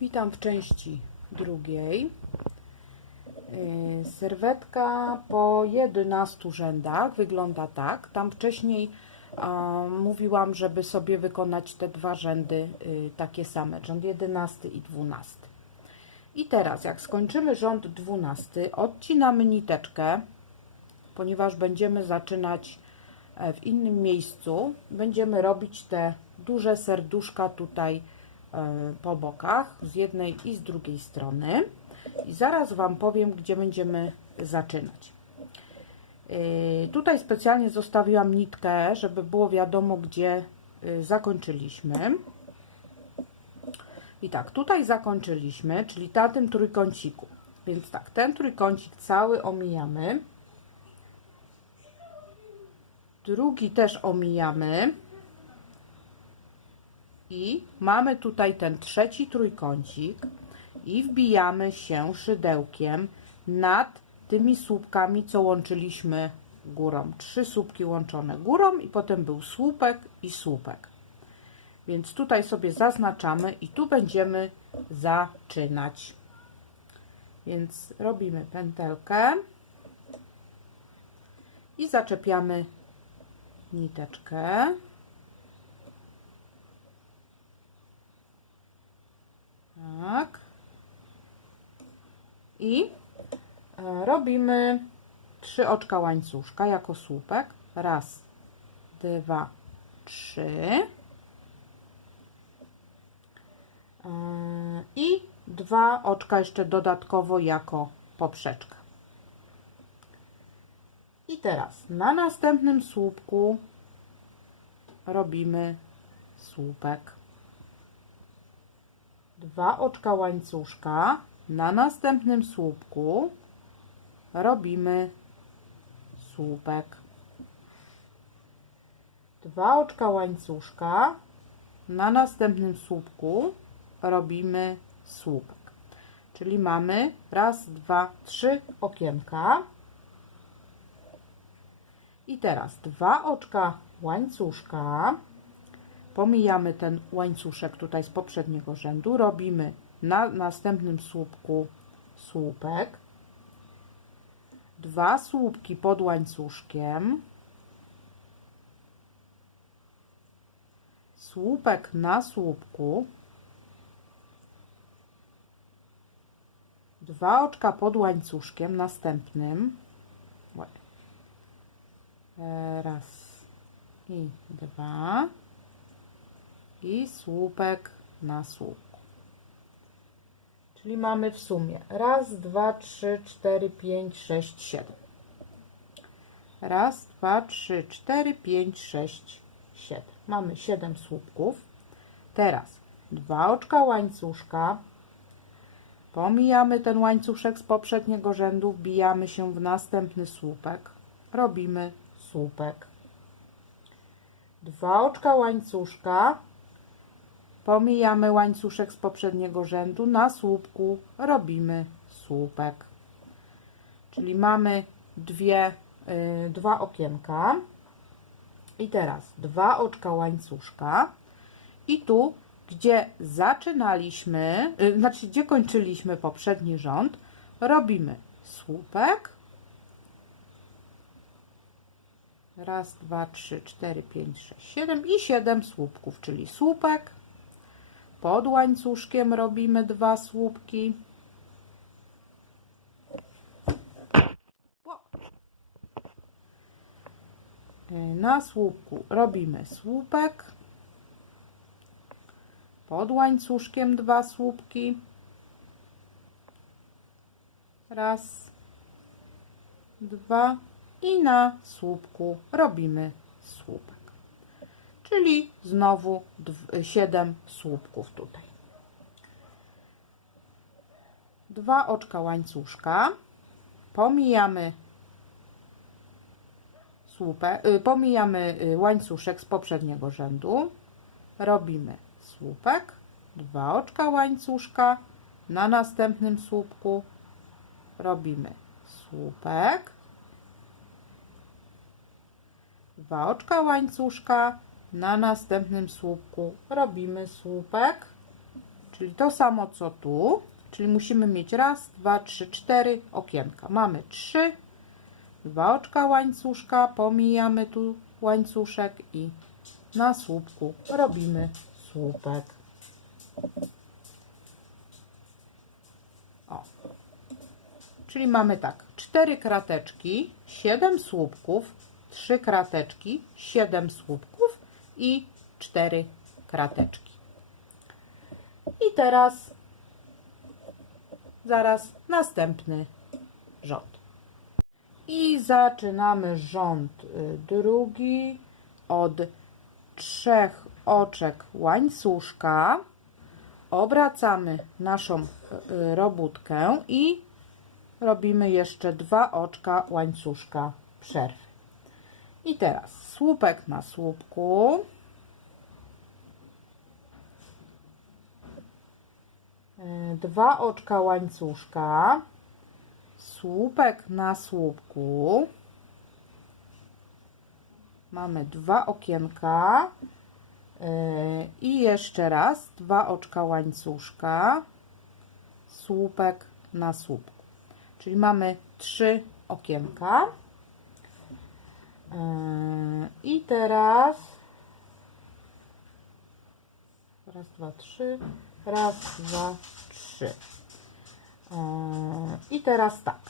Witam w części drugiej. Yy, Serwetka po 11 rzędach wygląda tak. Tam wcześniej mówiłam, żeby sobie wykonać te dwa rzędy y, takie same, rząd 11 i 12. I teraz, jak skończymy rząd 12, odcinamy niteczkę, ponieważ będziemy zaczynać e, w innym miejscu. Będziemy robić te duże serduszka tutaj e, po bokach, z jednej i z drugiej strony. I zaraz Wam powiem, gdzie będziemy zaczynać. Yy, Tutaj specjalnie zostawiłam nitkę, żeby było wiadomo, gdzie yy, zakończyliśmy. I tak, tutaj zakończyliśmy, czyli na tym trójkąciku. Więc tak, ten trójkącik cały omijamy. Drugi też omijamy. I mamy tutaj ten trzeci trójkącik i wbijamy się szydełkiem nad tymi słupkami, co łączyliśmy górą. Trzy słupki łączone górą i potem był słupek i słupek. Więc tutaj sobie zaznaczamy i tu będziemy zaczynać. Więc robimy pętelkę i zaczepiamy niteczkę. Tak. I e, robimy trzy oczka łańcuszka jako słupek. Raz, dwa, trzy. E, I dwa oczka jeszcze dodatkowo jako poprzeczka. I teraz na następnym słupku robimy słupek. Dwa oczka łańcuszka. Na następnym słupku robimy słupek. Dwa oczka łańcuszka. Na następnym słupku robimy słupek. Czyli mamy raz, dwa, trzy okienka. I teraz dwa oczka łańcuszka. Pomijamy ten łańcuszek tutaj z poprzedniego rzędu. Robimy na następnym słupku słupek. Dwa słupki pod łańcuszkiem. Słupek na słupku. Dwa oczka pod łańcuszkiem następnym. E, Raz i dwa. I słupek na słupku. Czyli mamy w sumie raz, dwa, trzy, cztery, pięć, sześć, siedem. Raz, dwa, trzy, cztery, pięć, sześć, siedem. Mamy siedem słupków. Teraz dwa oczka łańcuszka. Pomijamy ten łańcuszek z poprzedniego rzędu, wbijamy się w następny słupek. Robimy słupek. Dwa oczka łańcuszka. Pomijamy łańcuszek z poprzedniego rzędu. Na słupku robimy słupek. Czyli mamy dwie, y, dwa okienka. I teraz dwa oczka łańcuszka. I tu, gdzie zaczynaliśmy, y, znaczy gdzie kończyliśmy poprzedni rząd, robimy słupek. Raz, dwa, trzy, cztery, pięć, sześć, siedem i siedem słupków, czyli słupek. Pod łańcuszkiem robimy dwa słupki. Na słupku robimy słupek. Pod łańcuszkiem dwa słupki. Raz, dwa i na słupku robimy słupek. Czyli znowu 7 słupków tutaj. Dwa oczka łańcuszka. Pomijamy słupek, y, pomijamy y, łańcuszek z poprzedniego rzędu. Robimy słupek, dwa oczka łańcuszka. Na następnym słupku robimy słupek, dwa oczka łańcuszka. Na następnym słupku robimy słupek, Czyli to samo co tu, czyli musimy mieć raz, dwa, trzy, cztery okienka. Mamy trzy, dwa oczka łańcuszka, pomijamy tu łańcuszek i na słupku robimy słupek. O. Czyli mamy tak, cztery krateczki, siedem słupków, trzy krateczki, siedem słupków i cztery krateczki. I teraz zaraz następny rząd. I zaczynamy rząd y, drugi od trzech oczek łańcuszka. Obracamy naszą y, robótkę i robimy jeszcze dwa oczka łańcuszka przerwy. I teraz słupek na słupku. Y, Dwa oczka łańcuszka. Słupek na słupku. Mamy dwa okienka. Yy, I jeszcze raz dwa oczka łańcuszka. Słupek na słupku. Czyli mamy trzy okienka. Yy, I teraz raz, dwa, trzy. Raz, dwa, trzy. Yy, I teraz tak.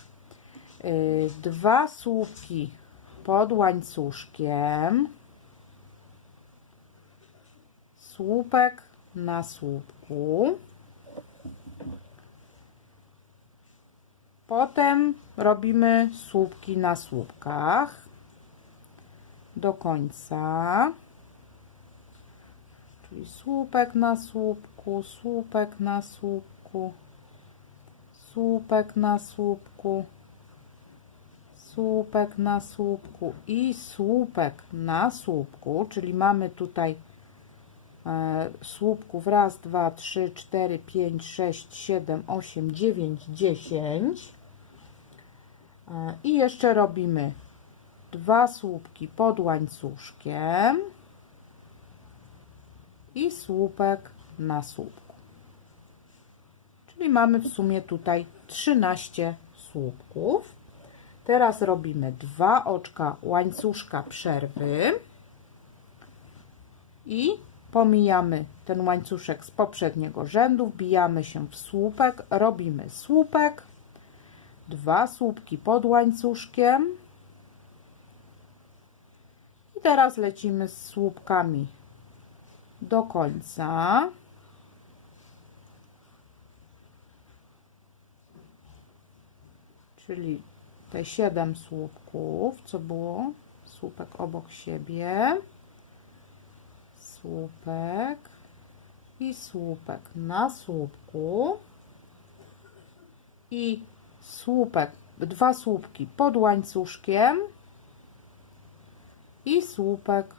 Yy, Dwa słupki pod łańcuszkiem. Słupek na słupku. Potem robimy słupki na słupkach do końca. Czyli słupek na słupku, słupek na słupku, słupek na słupku, słupek na słupku i słupek na słupku, czyli mamy tutaj e, słupków raz, dwa, trzy, cztery, pięć, sześć, siedem, osiem, dziewięć, dziesięć. E, I jeszcze robimy dwa słupki pod łańcuszkiem i słupek na słupku. Czyli mamy w sumie tutaj 13 słupków. Teraz robimy dwa oczka łańcuszka przerwy i pomijamy ten łańcuszek z poprzedniego rzędu, wbijamy się w słupek, robimy słupek, dwa słupki pod łańcuszkiem teraz lecimy z słupkami do końca. Czyli te 7 słupków, co było? Słupek obok siebie, słupek i słupek na słupku. I słupek, dwa słupki pod łańcuszkiem i słupek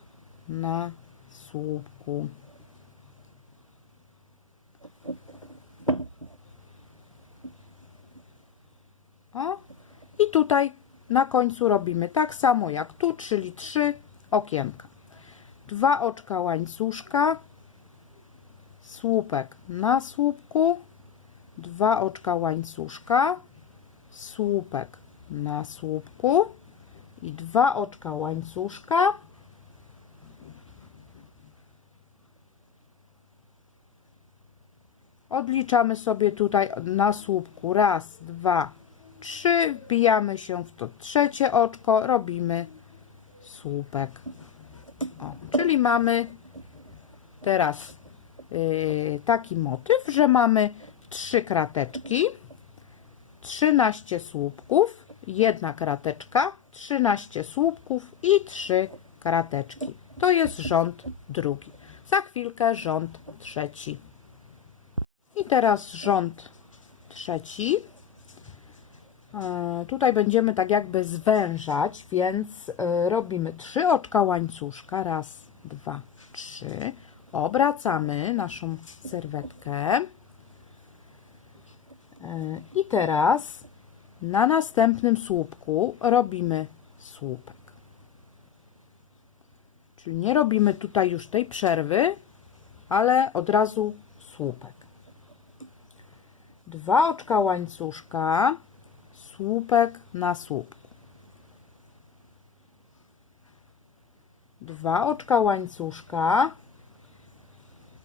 na słupku. O, i tutaj na końcu robimy tak samo jak tu, czyli trzy okienka. Dwa oczka łańcuszka, słupek na słupku, dwa oczka łańcuszka, słupek na słupku i dwa oczka łańcuszka, Odliczamy sobie tutaj na słupku. Raz, dwa, trzy, wbijamy się w to trzecie oczko, robimy słupek. O, czyli mamy teraz yy, taki motyw, że mamy trzy krateczki, 13 słupków, jedna krateczka, 13 słupków i trzy krateczki. To jest rząd drugi. Za chwilkę rząd trzeci. I teraz rząd trzeci. E, Tutaj będziemy tak jakby zwężać, więc e, robimy trzy oczka łańcuszka. Raz, dwa, trzy. Obracamy naszą serwetkę. E, I teraz na następnym słupku robimy słupek. Czyli nie robimy tutaj już tej przerwy, ale od razu słupek. dwa oczka łańcuszka, słupek na słupku. Dwa oczka łańcuszka,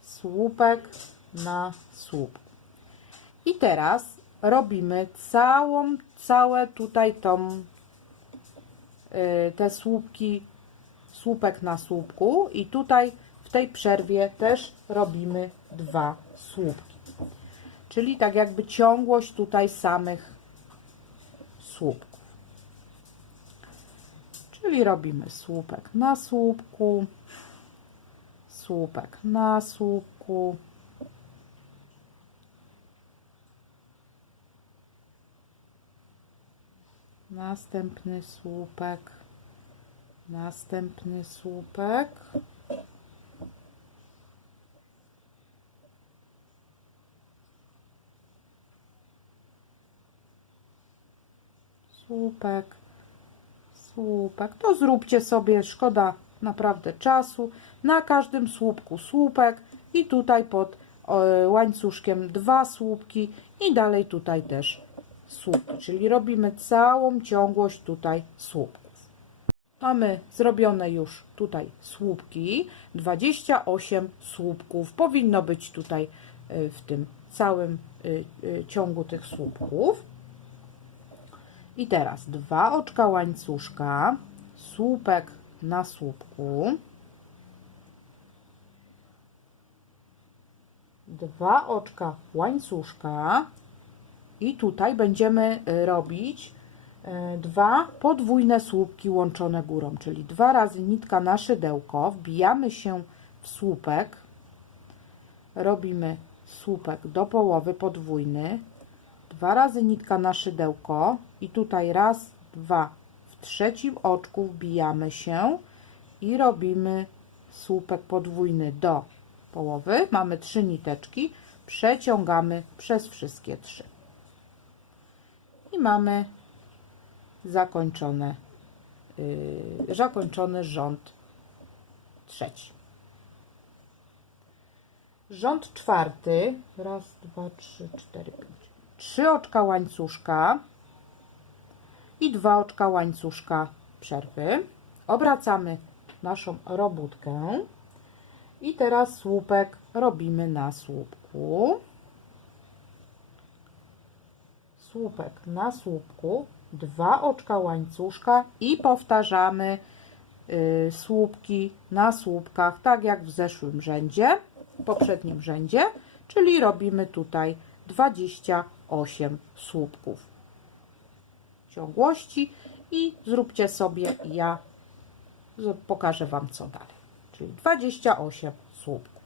słupek na słupku. I teraz robimy całą, całe tutaj tą, y, te słupki, słupek na słupku i tutaj w tej przerwie też robimy dwa słupki. Czyli tak jakby ciągłość tutaj samych słupków. Czyli robimy słupek na słupku, słupek na słupku, następny słupek, następny słupek. Słupek, słupek. To zróbcie sobie, szkoda naprawdę czasu. Na każdym słupku słupek i tutaj pod e, łańcuszkiem dwa słupki i dalej tutaj też słupki, czyli robimy całą ciągłość tutaj słupków. Mamy zrobione już tutaj słupki, 28 słupków powinno być tutaj y, w tym całym y, y, ciągu tych słupków. I teraz dwa oczka łańcuszka, słupek na słupku, dwa oczka łańcuszka, i tutaj będziemy y, robić y, dwa podwójne słupki łączone górą, czyli dwa razy nitka na szydełko, wbijamy się w słupek, robimy słupek do połowy podwójny, dwa razy nitka na szydełko. I tutaj raz, dwa, w trzecim oczku wbijamy się i robimy słupek podwójny do połowy. Mamy trzy niteczki, przeciągamy przez wszystkie trzy i mamy zakończone, yy, zakończony rząd trzeci. Rząd czwarty, raz, dwa, trzy, cztery, pięć. Trzy oczka łańcuszka i dwa oczka łańcuszka przerwy. Obracamy naszą robótkę i teraz słupek robimy na słupku słupek na słupku, dwa oczka łańcuszka i powtarzamy y, słupki na słupkach, tak jak w zeszłym rzędzie, poprzednim rzędzie, czyli robimy tutaj 28 słupków ciągłości i zróbcie sobie, ja pokażę Wam co dalej, czyli 28 słupków.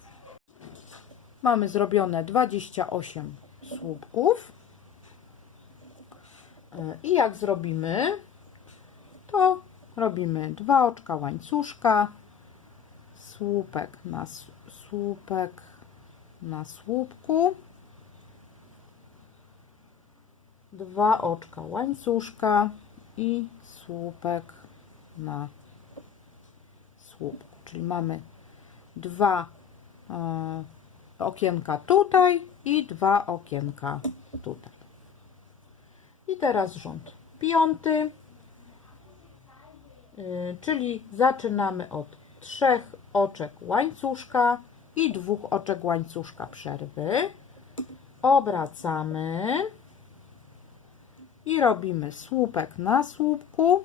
Mamy zrobione 28 słupków. I jak zrobimy, to robimy dwa oczka łańcuszka, słupek na słupek na słupku, dwa oczka łańcuszka i słupek na słupku. Czyli mamy dwa e, okienka tutaj i dwa okienka tutaj. I teraz rząd piąty, yy, czyli zaczynamy od trzech oczek łańcuszka i dwóch oczek łańcuszka przerwy. Obracamy i robimy słupek na słupku.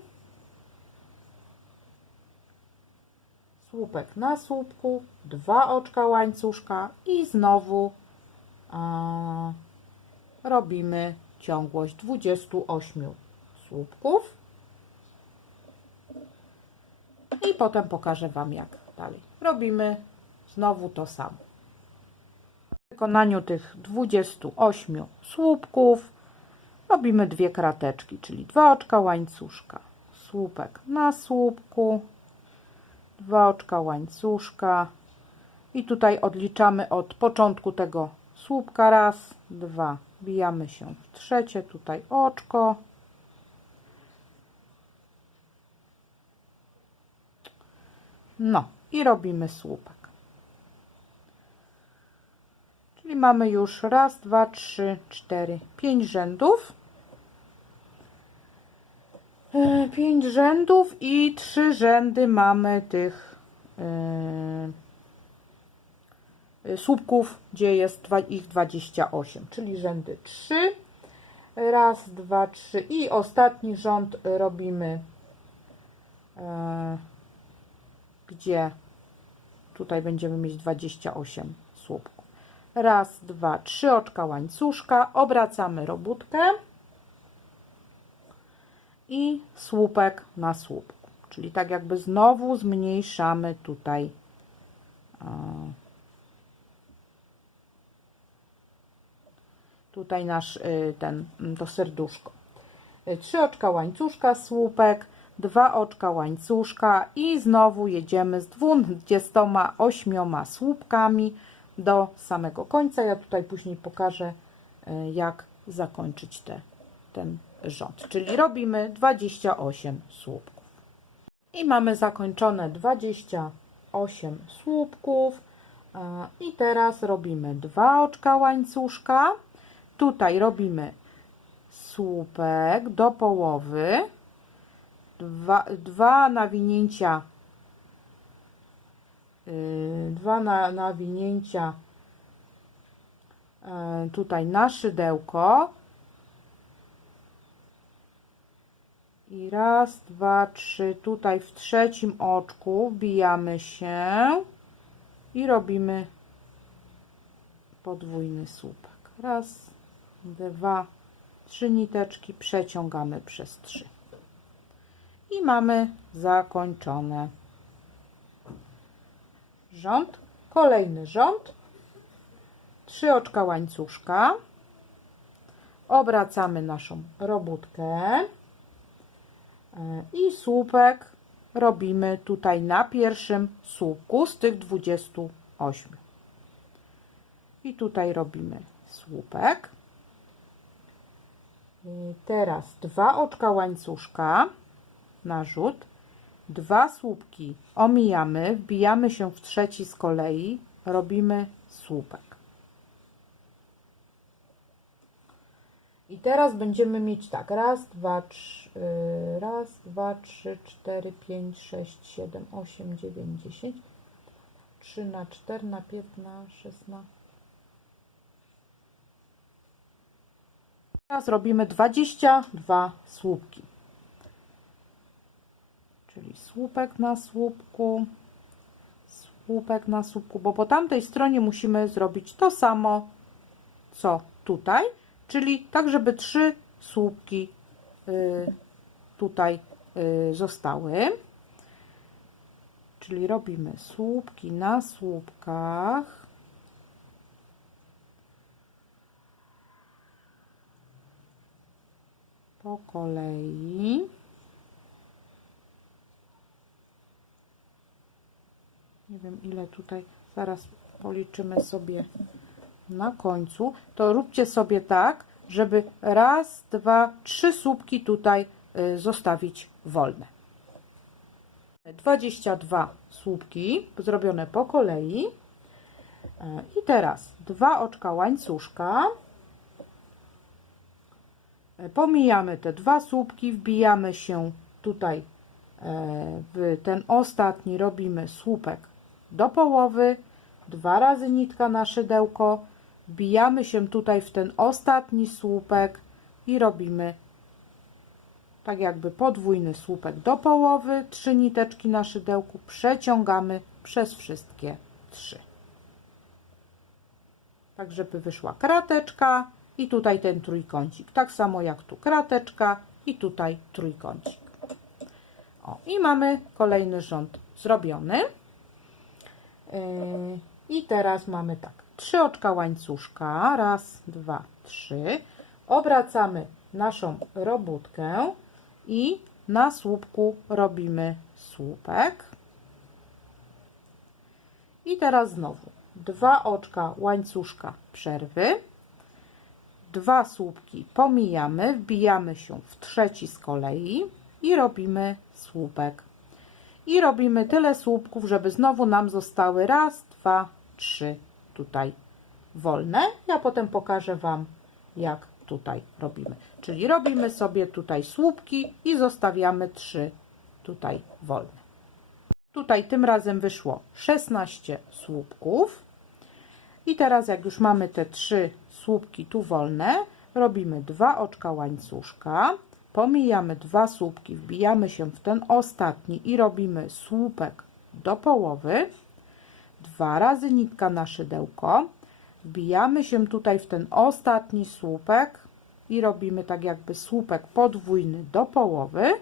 Słupek na słupku, dwa oczka łańcuszka i znowu a, robimy ciągłość 28 słupków. I potem pokażę Wam jak dalej. Robimy znowu to samo. W wykonaniu tych 28 słupków robimy dwie krateczki, czyli dwa oczka łańcuszka, słupek na słupku, dwa oczka łańcuszka i tutaj odliczamy od początku tego słupka raz, dwa, Wbijamy się w trzecie, tutaj oczko. No i robimy słupek. Czyli mamy już raz, dwa, trzy, cztery, pięć rzędów. E, Pięć rzędów i trzy rzędy mamy tych e, słupków, gdzie jest ich 28, czyli rzędy 3. Raz, dwa, trzy i ostatni rząd robimy, e, gdzie tutaj będziemy mieć 28 słupków. Raz, dwa, trzy oczka łańcuszka, obracamy robótkę i słupek na słupku. Czyli tak jakby znowu zmniejszamy tutaj tutaj nasz y, ten mm, to serduszko. Y, Trzy oczka łańcuszka, słupek, dwa oczka łańcuszka i znowu jedziemy z 28 słupkami do samego końca. Ja tutaj później pokażę, y, jak zakończyć te, ten rząd. Czyli robimy 28 słupków. I mamy zakończone 28 słupków. I teraz robimy dwa oczka łańcuszka. Tutaj robimy słupek do połowy. Dwa, dwa nawinięcia. Yy, dwa na, nawinięcia yy, tutaj na szydełko. I raz, dwa, trzy. Tutaj w trzecim oczku wbijamy się i robimy podwójny słupek. Raz, dwa, trzy niteczki przeciągamy przez trzy. I mamy zakończone rząd. Kolejny rząd. Trzy oczka łańcuszka. Obracamy naszą robótkę. E, I słupek robimy tutaj na pierwszym słupku z tych 28. I tutaj robimy słupek. Teraz dwa oczka łańcuszka na rzut, dwa słupki. Omijamy, wbijamy się w trzeci z kolei, robimy słupek. I teraz będziemy mieć tak, raz, dwa, trzy, yy, raz, dwa, trzy, cztery, pięć, sześć, siedem, osiem, dziewięć, dziesięć, trzy na cztery, na pięć, na sześć, na... Teraz robimy 22 słupki. Czyli słupek na słupku, słupek na słupku, bo po tamtej stronie musimy zrobić to samo, co tutaj, czyli tak, żeby trzy słupki y, tutaj y, zostały. Czyli robimy słupki na słupkach. Po kolei. Nie wiem ile tutaj, zaraz policzymy sobie na końcu. To róbcie sobie tak, żeby raz, dwa, trzy słupki tutaj y, zostawić wolne. 22 słupki zrobione po kolei. E, I teraz dwa oczka łańcuszka. Pomijamy te dwa słupki, wbijamy się tutaj e, w ten ostatni, robimy słupek do połowy, dwa razy nitka na szydełko, wbijamy się tutaj w ten ostatni słupek i robimy tak jakby podwójny słupek do połowy, trzy niteczki na szydełku, przeciągamy przez wszystkie trzy. Tak, żeby wyszła krateczka i tutaj ten trójkącik. Tak samo jak tu krateczka i tutaj trójkącik. O, i mamy kolejny rząd zrobiony. Yy, I teraz mamy tak, trzy oczka łańcuszka, raz, dwa, trzy. Obracamy naszą robótkę i na słupku robimy słupek. I teraz znowu dwa oczka łańcuszka przerwy dwa słupki pomijamy, wbijamy się w trzeci z kolei i robimy słupek. I robimy tyle słupków, żeby znowu nam zostały raz, dwa, trzy tutaj wolne. Ja potem pokażę Wam, jak tutaj robimy. Czyli robimy sobie tutaj słupki i zostawiamy trzy tutaj wolne. Tutaj tym razem wyszło 16 słupków. I teraz jak już mamy te trzy słupki tu wolne, robimy dwa oczka łańcuszka, pomijamy dwa słupki, wbijamy się w ten ostatni i robimy słupek do połowy, dwa razy nitka na szydełko, wbijamy się tutaj w ten ostatni słupek i robimy tak jakby słupek podwójny do połowy.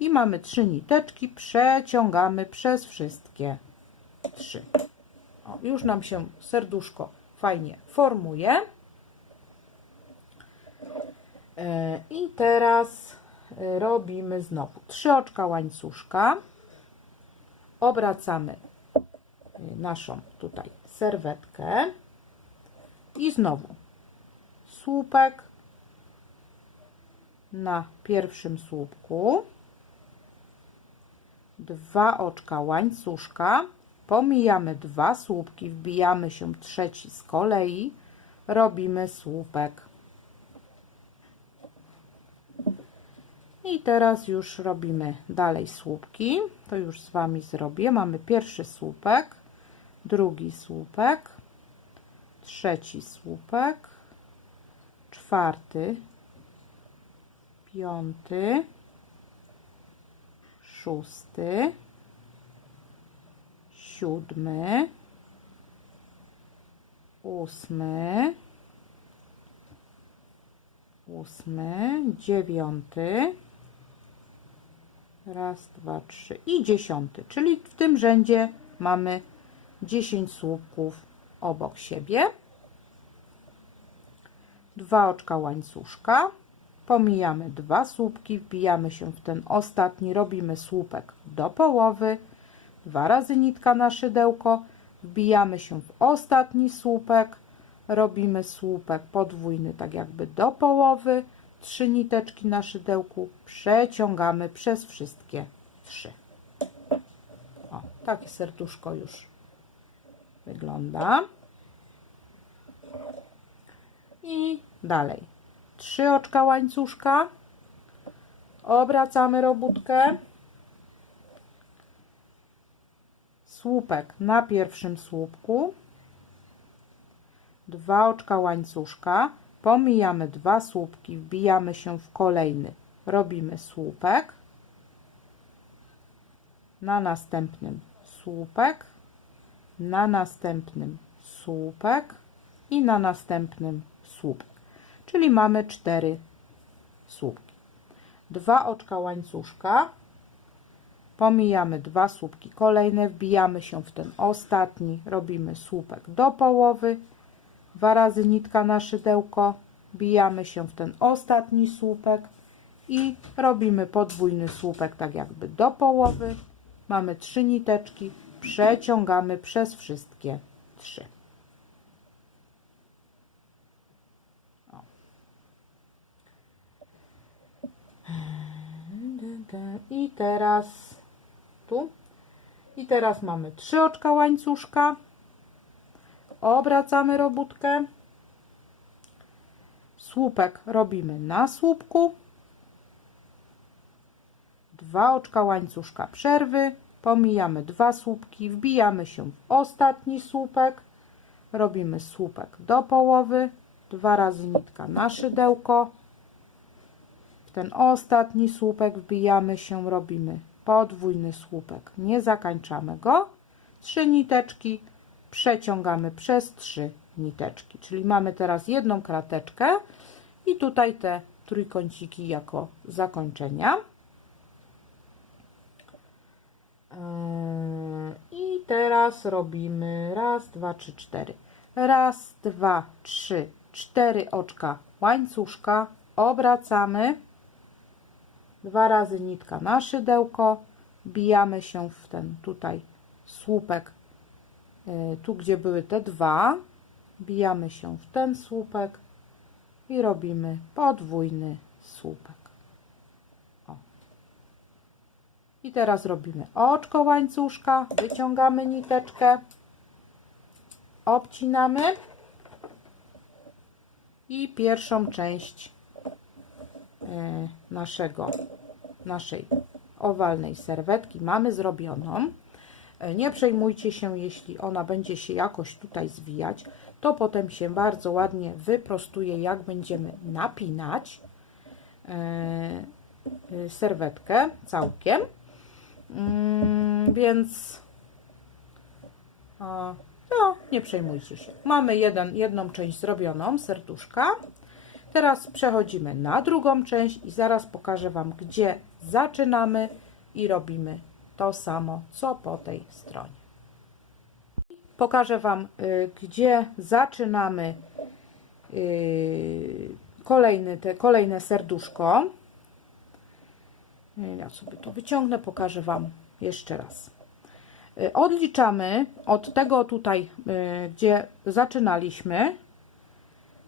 I mamy trzy niteczki, przeciągamy przez wszystkie trzy. O, już nam się serduszko fajnie formuje. I teraz robimy znowu trzy oczka łańcuszka. Obracamy e, naszą tutaj serwetkę i znowu słupek na pierwszym słupku, dwa oczka łańcuszka, pomijamy dwa słupki, wbijamy się trzeci z kolei, robimy słupek. I teraz już robimy dalej słupki. To już z Wami zrobię. Mamy pierwszy słupek, drugi słupek, trzeci słupek, czwarty, piąty, szósty, siódmy, ósmy, ósmy, dziewiąty, raz, dwa, trzy i dziesiąty, czyli w tym rzędzie mamy 10 słupków obok siebie. Dwa oczka łańcuszka, pomijamy dwa słupki, wbijamy się w ten ostatni, robimy słupek do połowy, dwa razy nitka na szydełko, wbijamy się w ostatni słupek, robimy słupek podwójny tak jakby do połowy, trzy niteczki na szydełku, przeciągamy przez wszystkie trzy. O, takie serduszko już wygląda. I dalej. Trzy oczka łańcuszka. Obracamy robótkę. Słupek na pierwszym słupku. Dwa oczka łańcuszka. Pomijamy dwa słupki, wbijamy się w kolejny. Robimy słupek. Na następnym słupek. Na następnym słupek. I na następnym słupek. Czyli mamy cztery słupki. Dwa oczka łańcuszka. Pomijamy dwa słupki kolejne, wbijamy się w ten ostatni, robimy słupek do połowy, dwa razy nitka na szydełko, wbijamy się w ten ostatni słupek i robimy podwójny słupek tak jakby do połowy. Mamy trzy niteczki, przeciągamy przez wszystkie trzy. I teraz I teraz mamy trzy oczka łańcuszka. Obracamy robótkę. Słupek robimy na słupku. Dwa oczka łańcuszka przerwy. Pomijamy dwa słupki, wbijamy się w ostatni słupek. Robimy słupek do połowy. Dwa razy nitka na szydełko. W ten ostatni słupek wbijamy się, robimy podwójny słupek. Nie zakończamy go. Trzy niteczki przeciągamy przez trzy niteczki. Czyli mamy teraz jedną krateczkę i tutaj te trójkąciki jako zakończenia. Yy, I teraz robimy raz, dwa, trzy, cztery. Raz, dwa, trzy, cztery oczka łańcuszka. Obracamy. Dwa razy nitka na szydełko. Bijamy się w ten tutaj słupek. yy, Tu, gdzie były te dwa. Bijamy się w ten słupek i robimy podwójny słupek. O. I teraz robimy oczko łańcuszka, wyciągamy niteczkę, obcinamy i pierwszą część e, naszego, naszej owalnej serwetki mamy zrobioną. E, Nie przejmujcie się, jeśli ona będzie się jakoś tutaj zwijać, to potem się bardzo ładnie wyprostuje, jak będziemy napinać e, e, serwetkę całkiem. Mm, Więc no, nie przejmujcie się. Mamy jeden, jedną część zrobioną, serduszka. Teraz przechodzimy na drugą część i zaraz pokażę Wam, gdzie zaczynamy i robimy to samo, co po tej stronie. Pokażę Wam, y, gdzie zaczynamy y, kolejny, te, kolejne serduszko. Y, Ja sobie to wyciągnę, pokażę Wam jeszcze raz. Odliczamy od tego tutaj, gdzie zaczynaliśmy,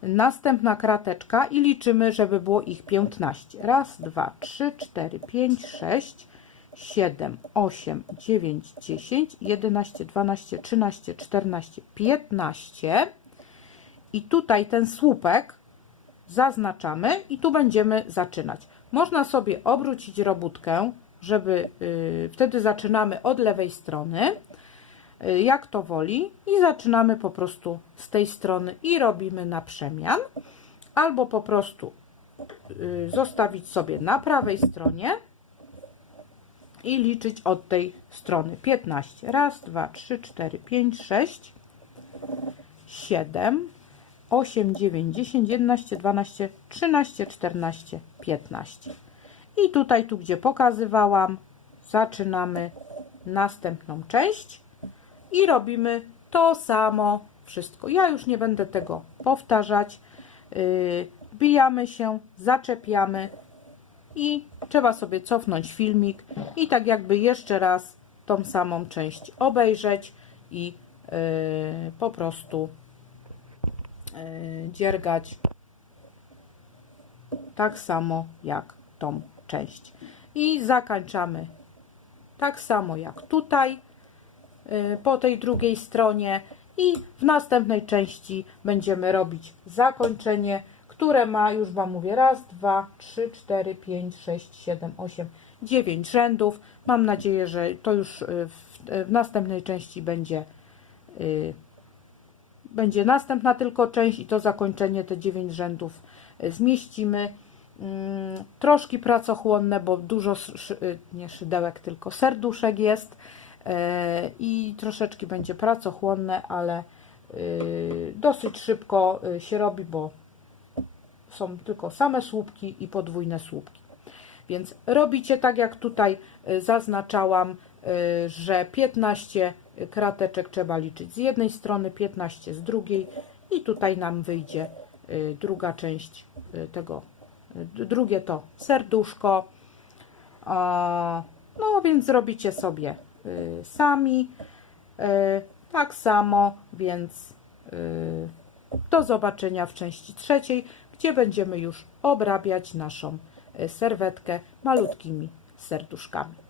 następna krateczka i liczymy, żeby było ich 15. Raz, dwa, trzy, cztery, pięć, sześć, siedem, osiem, dziewięć, dziesięć, jedenaście, dwanaście, trzynaście, czternaście, piętnaście. I tutaj ten słupek zaznaczamy i tu będziemy zaczynać. Można sobie obrócić robótkę, żeby y, wtedy zaczynamy od lewej strony, jak to woli, i zaczynamy po prostu z tej strony i robimy na przemian, albo po prostu y, zostawić sobie na prawej stronie i liczyć od tej strony 15. Raz, dwa, trzy, cztery, pięć, sześć, siedem, 8, 9, 10, 11, 12, 13, 14, 15. I tutaj, tu gdzie pokazywałam, zaczynamy następną część i robimy to samo wszystko. Ja już nie będę tego powtarzać. Yy, Bijamy się, zaczepiamy i trzeba sobie cofnąć filmik i tak jakby jeszcze raz tą samą część obejrzeć i yy, po prostu yy, dziergać tak samo jak tą część. I zakończamy tak samo jak tutaj y, po tej drugiej stronie i w następnej części będziemy robić zakończenie, które ma, już Wam mówię, raz, dwa, trzy, cztery, pięć, sześć, siedem, osiem, dziewięć rzędów. Mam nadzieję, że to już y, w, w następnej części będzie y, będzie następna tylko część i to zakończenie, te 9 rzędów y, zmieścimy. Mm, Troszkę pracochłonne, bo dużo y, nie szydełek, tylko serduszek jest i troszeczkę będzie pracochłonne, ale y, dosyć szybko y, się robi, bo są tylko same słupki i podwójne słupki. Więc robicie tak jak tutaj zaznaczałam, że 15 krateczek trzeba liczyć z jednej strony, 15 z drugiej i tutaj nam wyjdzie druga część tego, drugie to serduszko. No więc zrobicie sobie sami y, tak samo, więc y, do zobaczenia w części trzeciej, gdzie będziemy już obrabiać naszą y, serwetkę malutkimi serduszkami.